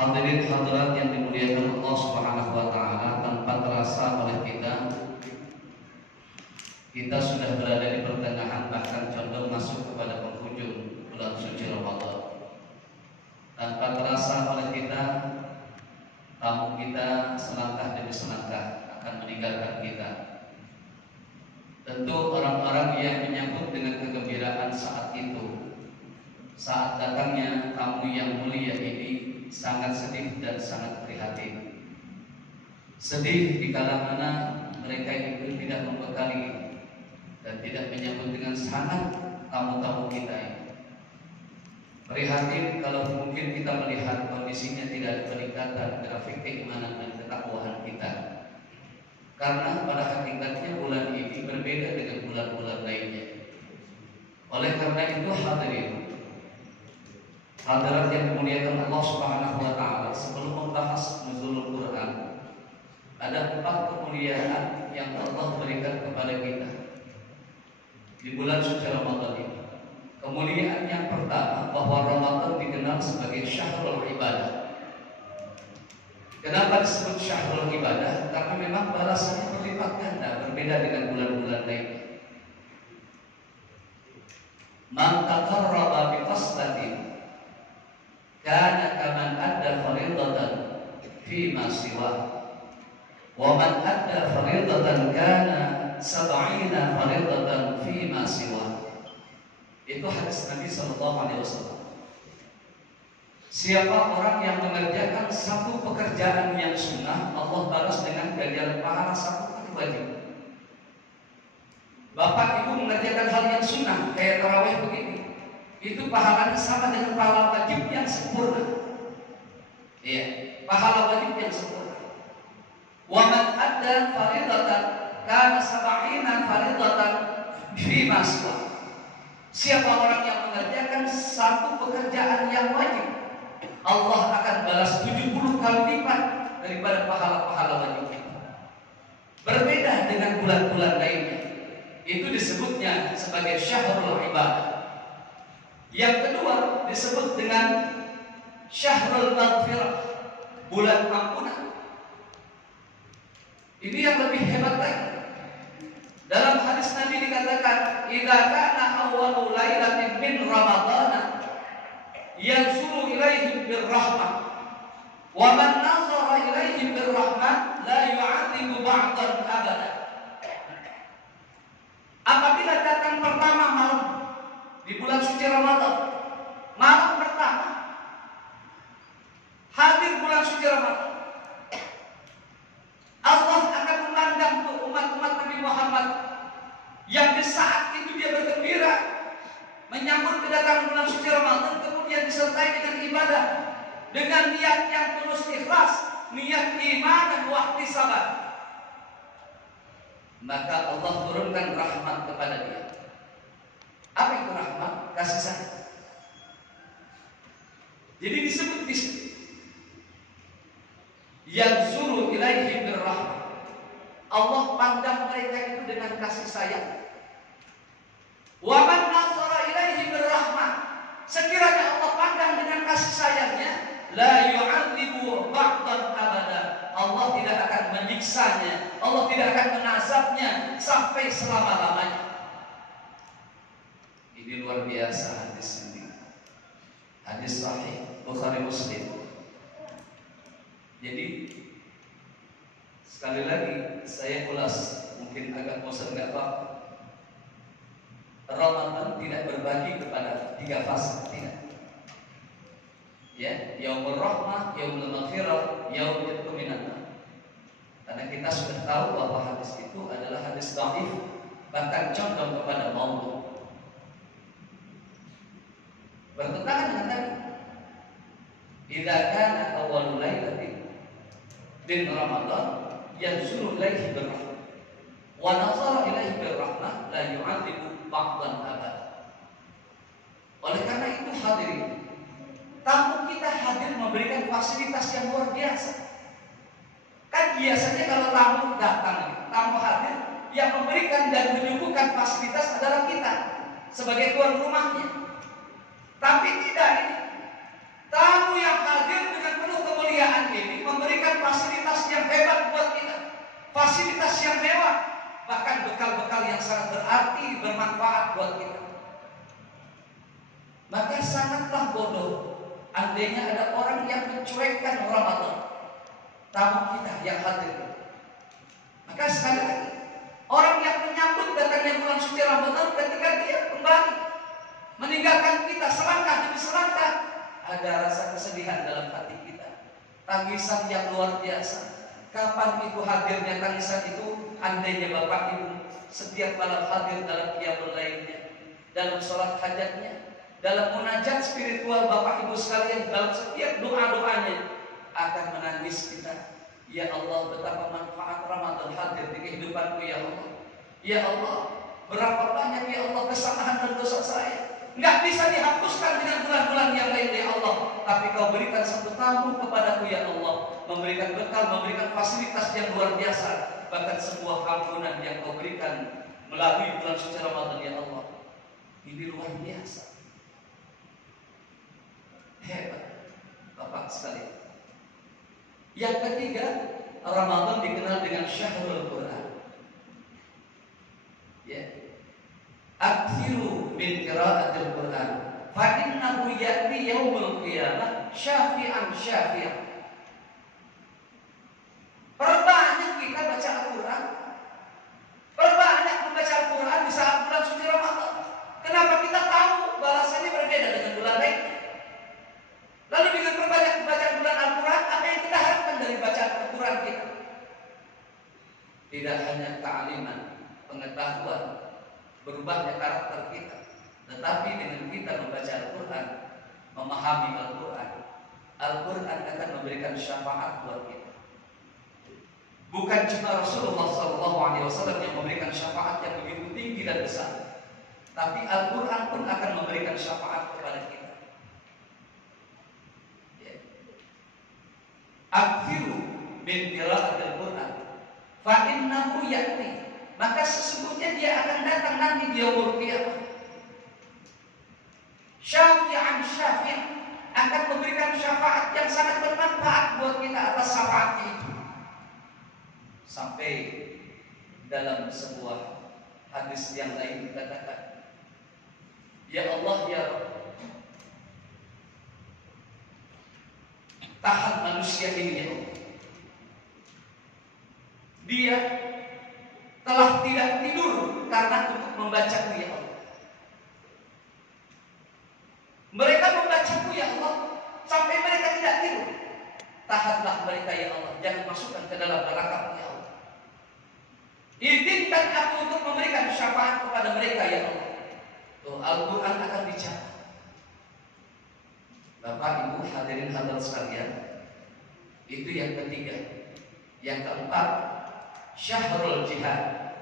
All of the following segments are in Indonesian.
Hadirin hadirat yang dimuliakan Allah Subhanahu wa taala, tanpa terasa oleh kita sudah berada di pertengahan, bahkan condong masuk kepada penghujung bulan suci Ramadan. Tanpa terasa oleh kita, tamu kita selangkah demi selangkah akan meninggalkan kita. Tentu orang-orang yang menyambut dengan kegembiraan saat itu, saat datangnya tamu yang mulia ini, sangat sedih dan sangat prihatin. Sedih dikala mana mereka itu tidak membekali dan tidak menyambut dengan sangat tamu-tamu kita ini. Prihatin kalau mungkin kita melihat kondisinya tidak ada peningkatan grafik keimanan dan ketakwaan kita. Karena pada hakikatnya bulan ini berbeda dengan bulan-bulan lainnya. Oleh karena itu hadirat yang dimuliakan Allah Subhanahu wa taala, sebelum membahas nuzulul Quran, ada 4 kemuliaan yang Allah berikan kepada kita di bulan suci Ramadan ini. Kemuliaan yang pertama, bahwa Ramadan dikenal sebagai syahrul ibadah. Kenapa disebut syahrul ibadah? Karena memang balasannya berlipat ganda, berbeda dengan bulan-bulan lainnya. Man taqarraba bi qasdatin kana kaman adda fardatan fi ma siwa, wa man adda fardatan kana 70 fardatan fi ma siwa. Itu hadis Nabi sallallahu alaihi wasallam. Siapa orang yang mengerjakan satu pekerjaan yang sunnah, Allah balas dengan ganjaran pahala 1 kali wajib. Bapak ibu mengerjakan hal yang sunnah kayak tarawih begini, itu pahalanya sama dengan pahala wajib yang sempurna. Iya, pahala wajib yang sempurna. Wa man adda fardatan kana 70 fardatan fi ma siwa. Siapa orang yang mengerjakan satu pekerjaan yang wajib, Allah akan balas 70 kali lipat daripada pahala-pahala wajib. Berbeda dengan bulan-bulan lainnya. Itu disebutnya sebagai syahrul ibadah. Yang kedua disebut dengan syahrul maghfirah, bulan ampunan. Ini yang lebih hebat lagi. Dalam hadis Nabi dikatakan, "Idza kana awwalu lailatin min Ramadhan yanzuru ilaihim birrahmah, wa man nazara ilaihim birrahmah la yu'adzibu ba'dan abada." Apabila datang pertama malam di bulan suci Ramadan, malam pertama hadir bulan suci Ramadan, Allah akan memandang tuh umat-umat Nabi Muhammad yang di saat itu dia bergembira menyambut kedatangan bulan suci Ramadan, kemudian disertai dengan ibadah dengan niat yang tulus ikhlas, niat iman dan wahtisaban. Maka Allah turunkan rahmat kepada dia. Apa itu rahmat? Kasih sayang. Jadi disebut di situ yang suruh ilaihi birrahmah. Allah pandang mereka itu dengan kasih sayang. Wa man nazara ilaihi birrahmah. Sekiranya Allah pandang dengan kasih sayangnya, la yu'adzibu ba'dan abada. Allah tidak akan menyiksanya, Allah tidak akan mengazabnya sampai selama-lamanya. Ini luar biasa hadis ini. Hadis sahih Bukhari Muslim. Jadi sekali lagi saya ulas, mungkin agak bosan nggak Pak? Ramadan tidak berbagi kepada 3 fase, tidak. Ya, yaumul rahmah, yaumul maghfirah, yaumul minannah. Karena kita sudah tahu bahwa hadis itu adalah hadis dhaif, bahkan condong kepada maudhu. Bertentangan dengan tadi. Idza kana awwalul lailatin min Ramadan yanzuru ilaihi birrahmah wa nazara ilaihi birrahmah la yu'adzibu ba'dan abad. Oleh karena itu hadirin, tamu kita hadir memberikan fasilitas yang luar biasa. Kan biasanya kalau tamu datang, tamu hadir, yang memberikan dan menyuguhkan fasilitas adalah kita sebagai tuan rumahnya. Tapi tidak ini. Tamu yang hadir dengan penuh kemuliaan ini memberikan fasilitas yang hebat buat kita, fasilitas yang mewah, bahkan bekal-bekal yang sangat berarti, bermanfaat buat kita. Maka sangatlah bodoh andainya ada orang yang mencuekkan Ramadan, tamu kita yang hadir. Maka sekali lagi, orang yang menyambut datangnya bulan suci Ramadan ketika dia kembali meninggalkan kita selangkah demi selangkah, ada rasa kesedihan dalam hati kita, tangisan yang luar biasa. Kapan itu hadirnya tangisan itu? Andainya Bapak Ibu setiap malam hadir dalam qiyamul lailnya, dalam sholat hajatnya, dalam munajat spiritual Bapak Ibu sekalian, dalam setiap doa-doanya akan menangis kita. Ya Allah, betapa manfaat Ramadan hadir di kehidupanku ya Allah. Ya Allah, berapa banyak ya Allah kesalahan dan dosa saya, nggak bisa dihapuskan dengan bulan-bulan yang lain ya Allah. Tapi Kau berikan satu tamu kepadaku ya Allah, memberikan bekal, memberikan fasilitas yang luar biasa, bahkan sebuah ampunan yang Kau berikan melalui bulan suci Ramadan ya Allah. Ini luar biasa, hebat Bapak sekalian. Yang ketiga, Ramadan dikenal dengan Syahrul Quran. Ya. Aktsiru min qiraatil Quran, fa innahu ya'ti yaumul qiyamah syafi'an syafi'an. Perbanyak kita baca Al-Quran, perbanyak membaca Al-Quran di saat bulan suci Ramadan. Kenapa kita tahu balasannya berbeda dengan bulan lain? Lalu dengan perbanyak membaca bulan Al-Quran, apa yang kita harapkan dari bacaan Al-Quran kita? Tidak hanya kealiman, pengetahuan, berubahnya karakter kita, tetapi dengan kita membaca Al-Quran, memahami Al-Quran, Al-Quran akan memberikan syafaat buat kita. Bukan cuma Rasulullah SAW yang memberikan syafaat yang begitu tinggi dan besar, tapi Al-Quran pun akan memberikan syafaat kepada kita. Aktsiru min qiraatil Quran, fa innahu ya'ti, maka sesungguhnya dia akan datang nanti di yaumul qiyamah. Syafi'an syafi', akan memberikan syafaat yang sangat bermanfaat buat kita atas syafaatnya itu. Sampai dalam sebuah hadis yang lain dikatakan, ya Allah ya Rabb, tahan manusia ini ya Allah. Dia telah tidak tidur karena untuk membacaku ya Allah. Mereka membacaku ya Allah sampai mereka tidak tidur. Tahanlah mereka ya Allah, jangan masukkan ke dalam neraka ya Allah. Izinkan aku untuk memberikan syafaat kepada mereka ya Allah. Tuh, Al-Quran akan bicara. Bapak Ibu hadirin hadirat sekalian, itu yang ketiga. Yang keempat, Syahrul Jihad.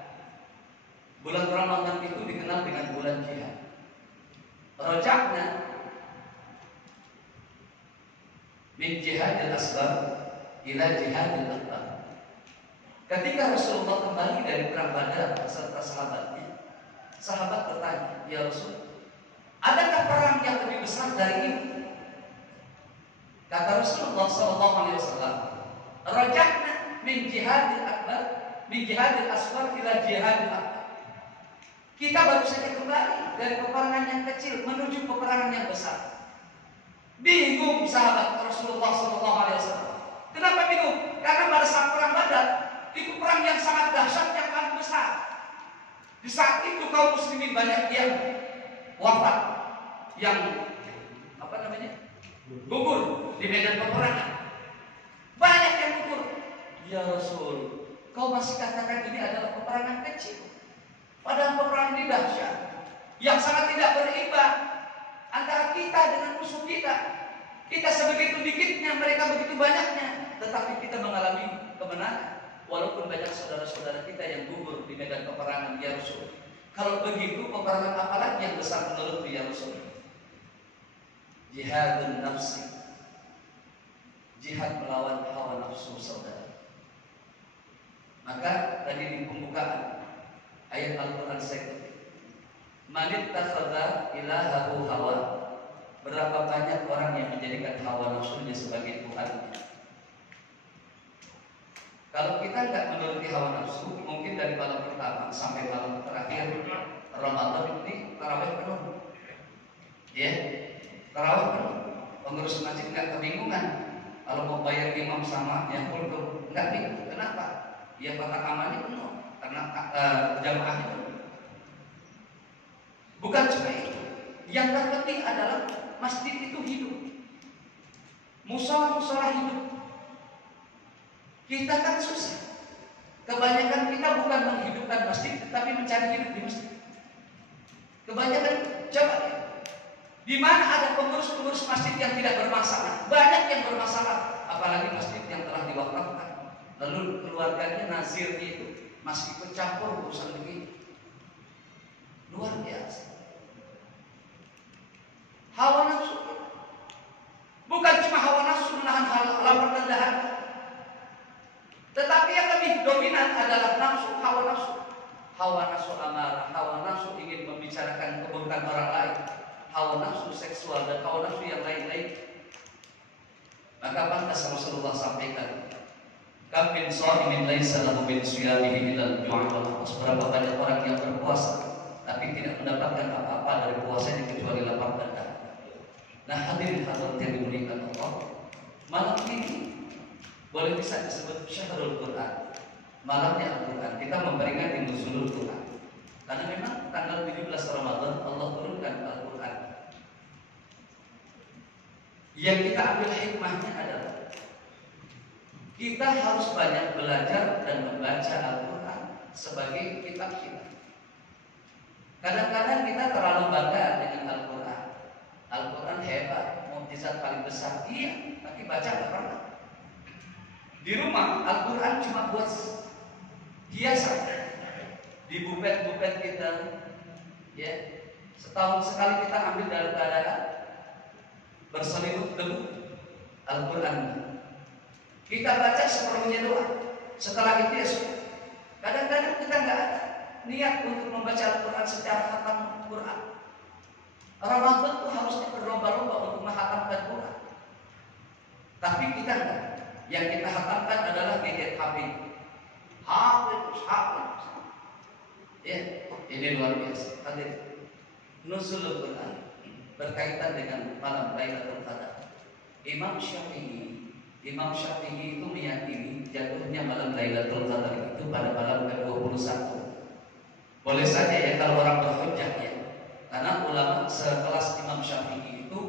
Bulan Ramadan itu dikenal dengan bulan jihad. Rajakna min jihadil asghar ila jihadil akbar. Ketika Rasulullah kembali dari perang Badar beserta sahabatnya, sahabat bertanya, ya Rasul, adakah perang yang lebih besar dari ini? Kata Rasulullah SAW, rajakna min jihadil akbar, min jihadil asghar ila jihadil akbar. Kita baru saja kembali dari peperangan yang kecil menuju peperangan yang besar. Bingung sahabat Rasulullah SAW. Kenapa bingung? Karena pada saat perang Badar itu perang yang sangat dahsyat, yang paling besar. Di saat itu kaum muslimin banyak yang wafat, yang gugur di medan peperangan. Banyak yang gugur. Ya Rasul, kau masih katakan ini adalah peperangan kecil, padahal peperangan ini dahsyat, yang sangat tidak berimbang antara kita dengan musuh kita. Kita sebegitu dikitnya, mereka begitu banyaknya, tetapi kita mengalami kemenangan. Walaupun banyak saudara-saudara kita yang gugur di medan peperangan ya Rasul. Kalau begitu, peperangan apa lagi yang besar menurut ya Rasul? Jihadun nafsi, jihad melawan hawa nafsu saudara. Maka tadi di pembukaan ayat Al-Quran saya kutip, man ittakhadha ilahahu hawa Berapa banyak orang yang menjadikan hawa nafsunya sebagai Tuhan. Kalau kita nggak menuruti hawa nafsu, mungkin dari malam pertama sampai malam terakhir Ramadan ini tarawih penuh. Ya, tarawih penuh. Pengurus masjid nggak kebingungan kalau mau bayar imam sama yang untuk nggak bingung. Kenapa? Ya kotak amalnya penuh karena jamaahnya penuh. Bukan cuma itu. Yang terpenting adalah masjid itu hidup. Musola hidup. Kita kan susah. Kebanyakan kita bukan menghidupkan masjid, tetapi mencari hidup di masjid. Kebanyakan, coba di mana ada pengurus-pengurus masjid yang tidak bermasalah? Banyak yang bermasalah, apalagi masjid yang telah diwakafkan. Lalu keluarganya nazirnya itu masih ikut campur urusan begini. Luar biasa. Hawa nafsu. Bukan cuma hawa nafsu menahan lapar dan dahaga. Tetapi yang lebih dominan adalah nafsu, hawa nafsu. Hawa nafsu amarah, hawa nafsu ingin membicarakan keburukan orang lain, hawa nafsu seksual dan hawa nafsu yang lain-lain. Maka pantas Rasulullah sampaikan, kam min shaimin laisa lahu min siyamihi illa al-ju'a. Berapa banyak orang yang berpuasa tapi tidak mendapatkan apa-apa dari puasanya kecuali lapar dan dahaga. Nah, hadirin hadirat yang dimuliakan Allah, malam ini boleh bisa disebut syahrul Quran, malamnya Al-Quran. Kita memperingati nuzulul Quran karena memang tanggal 17 Ramadan Allah turunkan Al-Quran. Yang kita ambil hikmahnya adalah kita harus banyak belajar dan membaca Al-Quran sebagai kitab kita. Kadang-kadang kita terlalu bangga dengan Al-Quran. Al-Quran hebat, mukjizat paling besar. Iya, tapi baca nggak pernah. Di rumah Al-Quran cuma buat hiasan. Di bupet-bupet kita, ya, setahun sekali kita ambil dalam keadaan berselimut debu Al-Quran. Kita baca seperlunya doa. Setelah itu ya sudah. Kadang-kadang kita nggak ada niat untuk membaca Al-Quran secara khatam Quran. Ramadan itu harusnya berlomba-lomba untuk menghatamkan Quran. Tapi kita enggak. Yang kita hatamkan adalah gadget HP. HP. Ya, ini luar biasa. Hadir. Nuzulul Quran berkaitan dengan malam Lailatul Qadar. Imam Syafi'i itu meyakini jatuhnya malam Lailatul Qadar itu pada malam ke-21. Boleh saja ya kalau orang berhujjah ya. Karena ulama sekelas Imam Syafi'i itu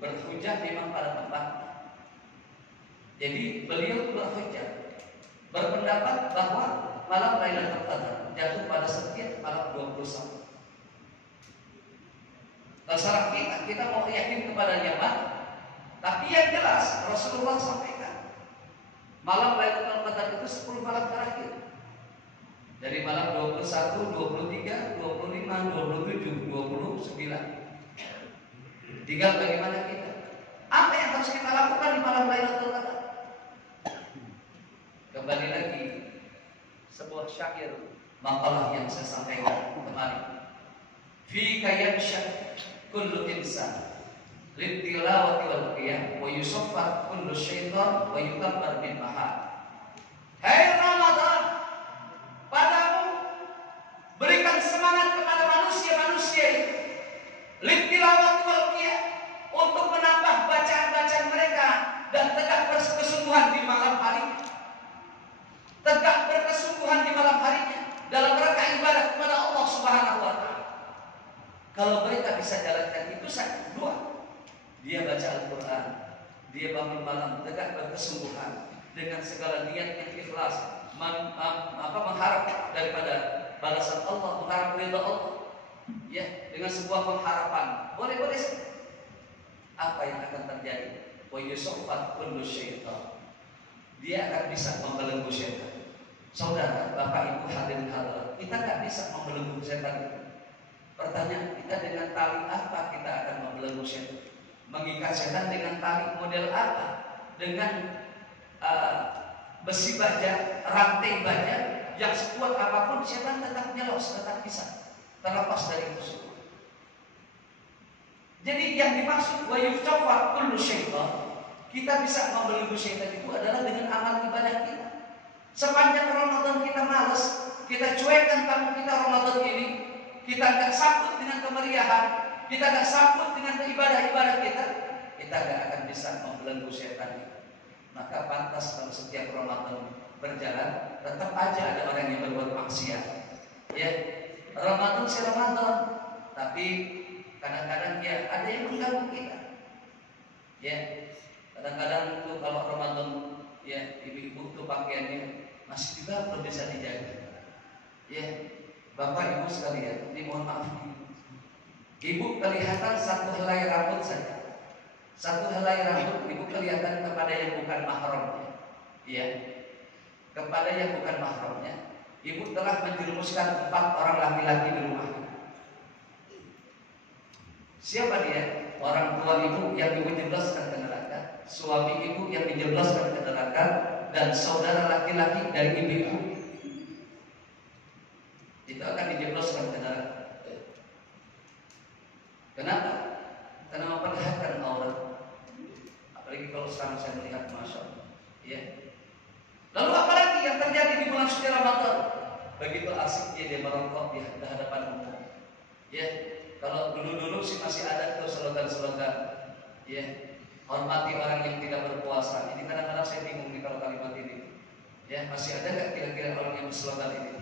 berhujjah memang pada tempatnya. Jadi beliau berhujjah, berpendapat bahwa malam Lailatul Qadar jatuh pada setiap malam 21. Terserah kita mau yakin kepada yang mana. Tapi yang jelas Rasulullah sampaikan malam Lailatul Qadar itu 10 malam terakhir. Dari malam 21, 23, 25, 27, 29. Tinggal bagaimana kita. Apa yang harus kita lakukan di malam Lailatul Qadar? Kembali lagi sebuah syair makalah yang saya sampaikan kemarin. Fi kayansha kullu insan litilawati wal qiyam wa yusaffat kullu syaitan wa yukabbar min mahal. Hai Ramadan, padamu berikan semangat kepada manusia-manusia itu litilawati wal qiyam untuk menambah bacaan-bacaan mereka dan tegak bersungguhan di malam hari. Tegak berkesungguhan di malam harinya dalam rangka ibadah kepada Allah Subhanahu wa Ta'ala. Kalau mereka bisa jalankan itu saja, dua. Dia baca Al-Quran, dia bangun malam tegak berkesungguhan dengan segala niat yang ikhlas, mengharap daripada balasan Allah, mengharap ridha Allah, ya, dengan sebuah pengharapan. Boleh saja. Apa yang akan terjadi? Wa yusaffat kullu syaitan. Dia akan bisa membelenggu setan. Saudara, Bapak Ibu hadirin hadirat, kita nggak bisa membelenggu setan. Pertanyaan kita, dengan tali apa kita akan membelenggu setan? Mengikat setan dengan tali model apa? Dengan besi baja, rantai baja yang sekuat apapun setan tetap nyelos, tetap bisa terlepas dari itu semua. Jadi yang dimaksud wa yuftafa kullu syaitan. Kita bisa membelenggu syaitan itu adalah dengan amal ibadah kita. Sepanjang Ramadan kita malas, kita cuekkan tamu kita Ramadan ini, kita nggak sambut dengan kemeriahan, kita nggak sambut dengan ibadah-ibadah kita nggak akan bisa membelenggu syaitan. Maka pantas kalau setiap Ramadan berjalan, tetap aja ada orang yang berbuat maksiat. Ya, Ramadan si Ramadan, tapi kadang-kadang ya ada yang mengganggu kita. Ya, kadang-kadang tuh kalau Ramadan ya ibu-ibu tuh pakaiannya masih juga belum bisa dijaga. Ya, Bapak Ibu sekalian, ini mohon maaf. Ibu kelihatan satu helai rambut saja. Satu helai rambut ibu kelihatan kepada yang bukan mahramnya. Ya, kepada yang bukan mahramnya, ibu telah menjerumuskan 4 orang laki-laki di rumah. Siapa dia? Orang tua ibu yang ibu jebloskan ke neraka, suami ibu yang dijebloskan ke neraka, dan saudara laki-laki dari ibu. Itu akan dijebloskan ke neraka. Kenapa? Karena memperlihatkan aurat. Apalagi kalau sekarang saya melihat, masya Allah. Ya. Lalu apalagi yang terjadi di bulan suci Ramadan? Begitu asiknya dia merokok di hadapan umum. Ya, kalau dulu sih masih ada tuh slogan-slogan. Ya, hormati orang yang tidak berpuasa. Ini kadang-kadang saya bingung nih kalau kalimat ini. Ya, masih ada nggak kira-kira orang yang berslogan ini?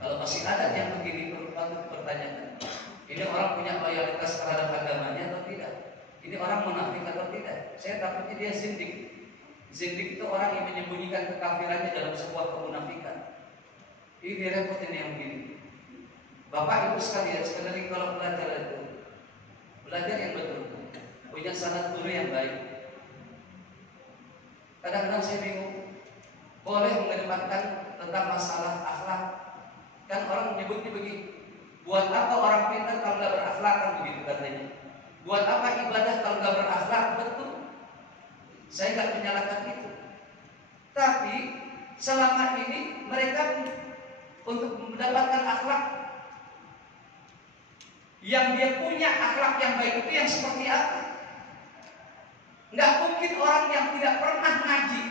Kalau masih ada yang begini, perlu pertanyaan. Ini orang punya loyalitas terhadap agamanya atau tidak? Ini orang munafik atau tidak? Saya takutnya dia zindik. Zindik itu orang yang menyembunyikan kekafirannya dalam sebuah kemunafikan. Ini repotin yang begini. Bapak Ibu sekalian, sebenarnya kalau belajar itu, belajar yang betul, punya sanad guru yang baik. Kadang-kadang saya bingung, boleh mengedepankan tentang masalah akhlak. Kan orang menyebutnya begini, buat apa orang pintar kalau nggak berakhlak, kan begitu katanya. Buat apa ibadah kalau nggak berakhlak? Betul. Saya nggak menyalahkan itu. Tapi selama ini mereka untuk mendapatkan akhlak yang dia punya, akhlak yang baik itu yang seperti apa? Nggak mungkin orang yang tidak pernah ngaji,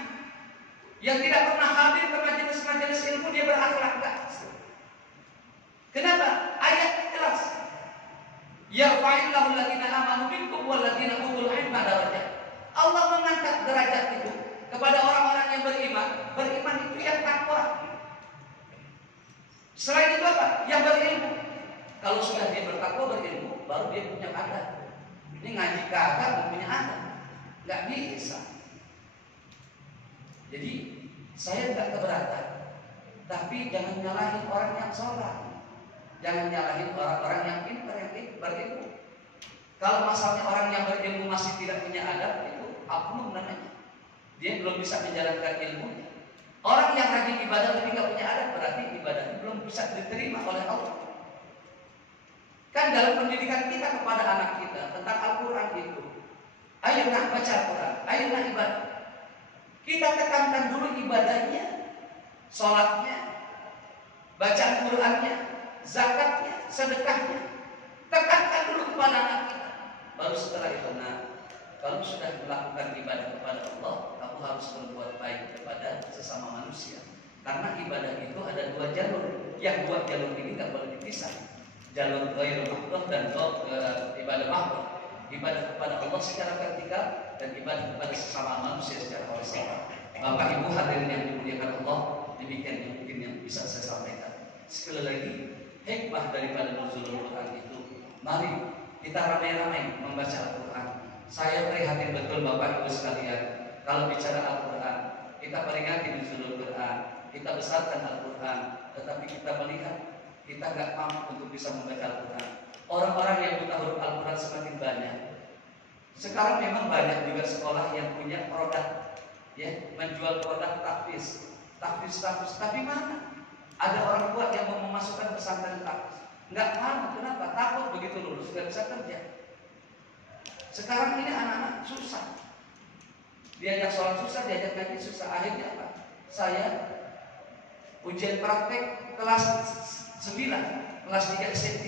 yang tidak pernah hadir ke majelis-majelis ilmu dia berakhlak, enggak. Kenapa? Ayat jelas. Yarfa'illahu alladziina aamanu minkum walladziina utul 'ilma darajat. Allah mengangkat derajat itu kepada orang-orang yang beriman. Beriman itu yang takwa. Selain itu apa? Yang berilmu. Kalau sudah dia bertakwa, berilmu, baru dia punya adab. Ini ngaji kagak belum punya adab, nggak bisa. Jadi saya nggak keberatan, tapi jangan nyalahin orang yang sholat. Jangan nyalahin orang-orang yang pintar, yang berilmu. Kalau masalahnya orang yang berilmu masih tidak punya adab, itu oknum namanya. Dia belum bisa menjalankan ilmunya. Orang yang rajin ibadah tapi nggak punya adab, berarti ibadahnya belum bisa diterima oleh Allah. Kan dalam pendidikan kita kepada anak kita tentang Al-Quran itu, ayo nak baca Al-Quran, ayo nak ibadah. Kita tekankan dulu ibadahnya, sholatnya, bacaan Qurannya, zakatnya, sedekahnya. Tekankan dulu kepada anak kita. Baru setelah itu, nah, kalau sudah melakukan ibadah kepada Allah, kamu harus berbuat baik kepada sesama manusia. Karena ibadah itu ada 2 jalur. Yang 2 jalur ini tidak boleh dipisah. Jalur ghairul mahdoh dan ibadah mahdoh. Ibadah kepada Allah secara vertikal dan ibadah kepada sesama manusia secara horizontal. Bapak Ibu hadirin yang dimuliakan Allah, demikian yang mungkin yang bisa saya sampaikan. Sekali lagi, hikmah daripada nuzulul Quran itu, mari kita ramai-ramai membaca Al-Quran. Saya prihatin betul Bapak Ibu sekalian, kalau bicara Al-Quran, kita peringati nuzulul Quran, kita besarkan Al-Quran, tetapi kita melihat kita nggak mampu untuk bisa membaca Al-Quran. Orang-orang yang buta huruf Al-Quran semakin banyak. Sekarang memang banyak juga sekolah yang punya produk, ya, menjual produk tahfiz. Tapi mana? Ada orang tua yang mau memasukkan pesantren tahfiz. Nggak mau, kenapa? Takut begitu lulus nggak bisa kerja. Sekarang ini anak-anak susah. Diajak sholat susah, diajak ngaji susah. Akhirnya apa? Saya ujian praktek kelas 9, kelas 3 SMP.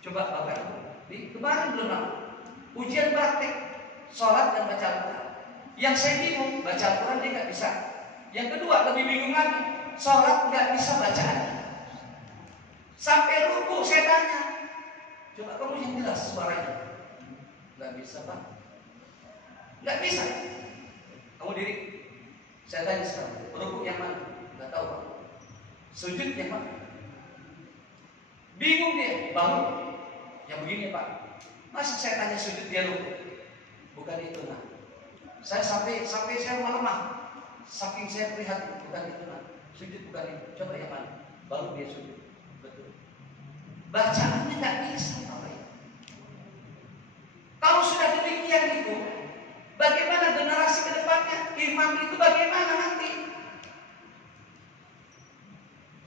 Coba Bapak Ibu, kemarin belum lama ujian praktik sholat dan baca Al-Quran. Yang saya bingung, baca Al-Quran dia nggak bisa. Yang kedua lebih bingung lagi, sholat nggak bisa bacaannya. Sampai ruku saya tanya, coba kamu yang jelas suaranya. Nggak bisa Pak, nggak bisa. Kamu diri, saya tanya sekarang, ruku yang mana? Nggak tahu Pak. Sujud yang mana? Bingung dia, bangun. Yang begini Pak, masa saya tanya sujud dia ruku? Bukan itu nah. Saya sampai saya lemah. Saking saya prihatin, bukan itu nah. Sujud bukan itu. Coba yang mana? Baru dia sujud. Betul. Bacaannya nggak bisa Pak. Kalau sudah demikian itu, bagaimana generasi ke depannya? Imam itu bagaimana nanti?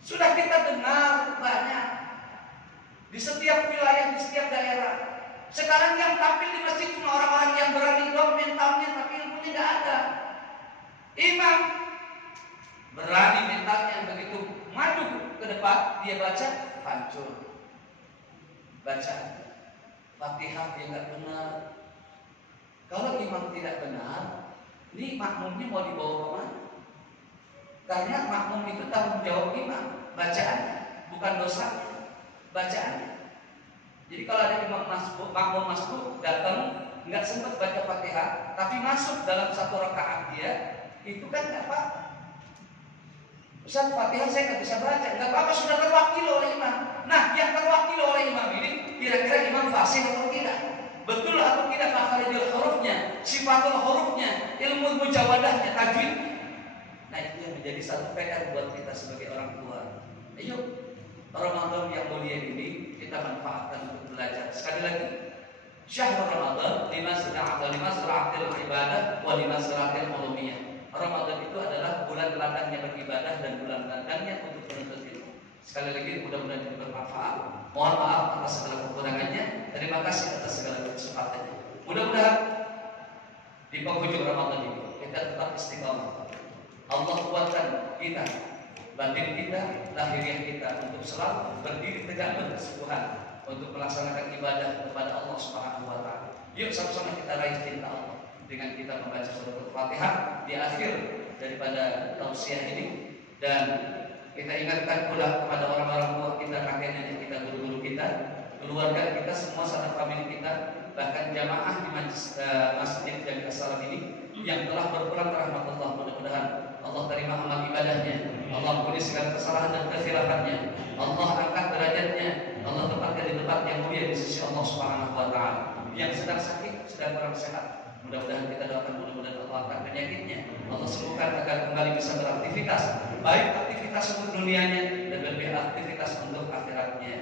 Sudah kita dengar banyak di setiap wilayah, di setiap daerah. Sekarang yang tampil di masjid cuma orang-orang yang berani doang mentalnya, tapi ilmunya tidak ada. Imam berani mentalnya, begitu maju ke depan dia baca hancur. Baca Fatihah dia nggak benar. Kalau imam tidak benar, ini makmumnya mau dibawa kemana? Karena makmum itu tanggung jawab imam, bacaannya, bukan dosanya, bacaannya. Jadi kalau ada imam makmum masuk datang nggak sempat baca Fatihah, tapi masuk dalam satu rakaat dia, itu kan nggak apa-apa. Ustaz, Fatihah saya nggak bisa baca, nggak apa-apa, sudah terwakili oleh imam. Nah, yang terwakili oleh imam ini kira-kira imam fasih atau tidak? Betul atau tidak makharijul hurufnya, sifatul hurufnya, ilmu mujawadahnya, tajwid. Nah, itu yang menjadi satu PR buat kita sebagai orang tua. Ayo, Ramadan yang mulia ini kita manfaatkan untuk belajar. Sekali lagi, syahrul Ramadan limasra'atil ibadah wa limasra'atil ulumiyah. Ramadan itu adalah bulan ladangnya beribadah dan bulan ladangnya untuk menuntut ilmu. Sekali lagi mudah-mudahan ini bermanfaat. Mohon maaf atas segala kekurangannya. Terima kasih atas segala kesempatannya. Mudah-mudahan di penghujung Ramadan ini kita tetap istiqamah. Allah kuatkan kita, batin kita, lahiriah kita untuk selalu berdiri tegak berkesubuhan untuk melaksanakan ibadah kepada Allah Subhanahu wa taala. Yuk sama-sama kita raih cinta Allah dengan kita membaca surat Al-Fatihah di akhir daripada tausiah ini, dan kita ingatkan pula kepada orang-orang tua kita, kakek nenek kita, guru-guru kita, keluarga kita, semua sanak famili kita, bahkan jamaah di masjid Jami As-Salam ini yang telah berpulang ke rahmat Allah. Mudah-mudahan Allah terima amal ibadahnya, Allah ampuni segala kesalahan dan kekhilafan-Nya, Allah angkat derajatnya, Allah tempatkan di tempat yang mulia di sisi Allah Subhanahu wa taala. Yang sedang sakit, sedang kurang sehat, mudah-mudahan kita doakan, mudah-mudahan Allah angkat penyakitnya, Allah sembuhkan agar kembali bisa beraktivitas, baik aktivitas untuk dunianya dan lebih aktivitas untuk akhiratnya.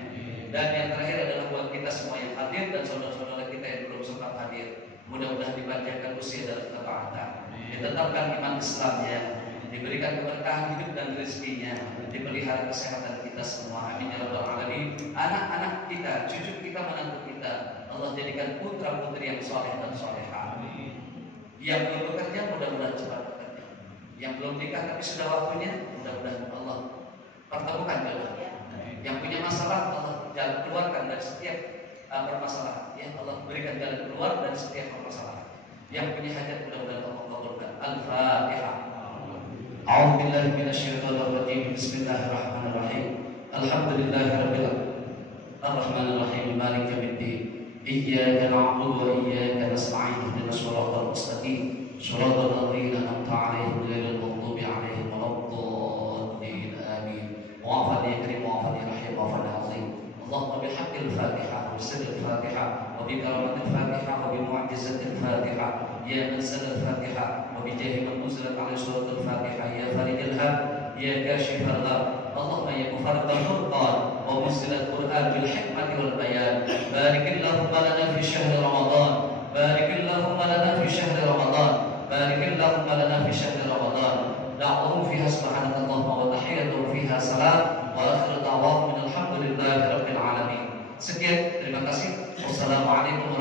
Dan yang terakhir adalah buat kita semua yang hadir dan saudara-saudara kita yang belum sempat hadir, mudah-mudahan dipanjangkan usia dalam ketaatan, ditetapkan iman Islamnya, diberikan keberkahan hidup dan rezekinya, dipelihara kesehatan kita semua. Amin ya rabbal alamin. Anak-anak kita, cucu kita, menantu kita, Allah jadikan putra-putri yang soleh dan solehah. Yang belum bekerja, mudah-mudahan cepat bekerja. Yang belum nikah tapi sudah waktunya, mudah-mudahan Allah pertemukan jodohnya. Yang punya masalah, Allah jalan keluarkan dari setiap permasalahan. Ya Allah berikan jalan keluar dari setiap permasalahan. Yang punya hajat, mudah-mudahan Allah kabulkan. Al-Fatihah. A'udzu billahi minasyaitonir rajim. Bismillahirrahmanirrahim. Alhamdulillahirabbil alamin. Ar-Rahmanir Rahim. Maliki yaumiddin. Iyyaka na'budu wa iyyaka nasta'in. Ihdinas siratal mustaqim. Shiratal ladzina an'amta 'alaihim ghairil maghdubi 'alaihim waladdallin. Amin. Wa'afani ya karim, wa'afani ya rahim, wa'afani azim. Allahumma bihaqqil Fatihah wa bisirril Fatihah wa bi karamatil Fatihah wa bi mu'jizatil Fatihah ya man sallal Fatihah wa bi jahi man unzilat 'alaihi suratul Fatihah ya farijal ham ya kashifal gham. Allahumma ya mufarriqal furqan wa munzilal Qur'an bil hikmati wal bayan. Barikillahumma lana fi syahri Ramadan. Barikillahumma lana fi syahri Ramadan. Barikillahumma lana fi syahri Ramadan. Da'uhum fiha subhanakallahumma wa tahiyyatuhum fiha salam wa akhiru da'wahum alhamdulillahi rabbil alamin. Sekian, terima kasih. Wassalamualaikum warahmatullahi wabarakatuh.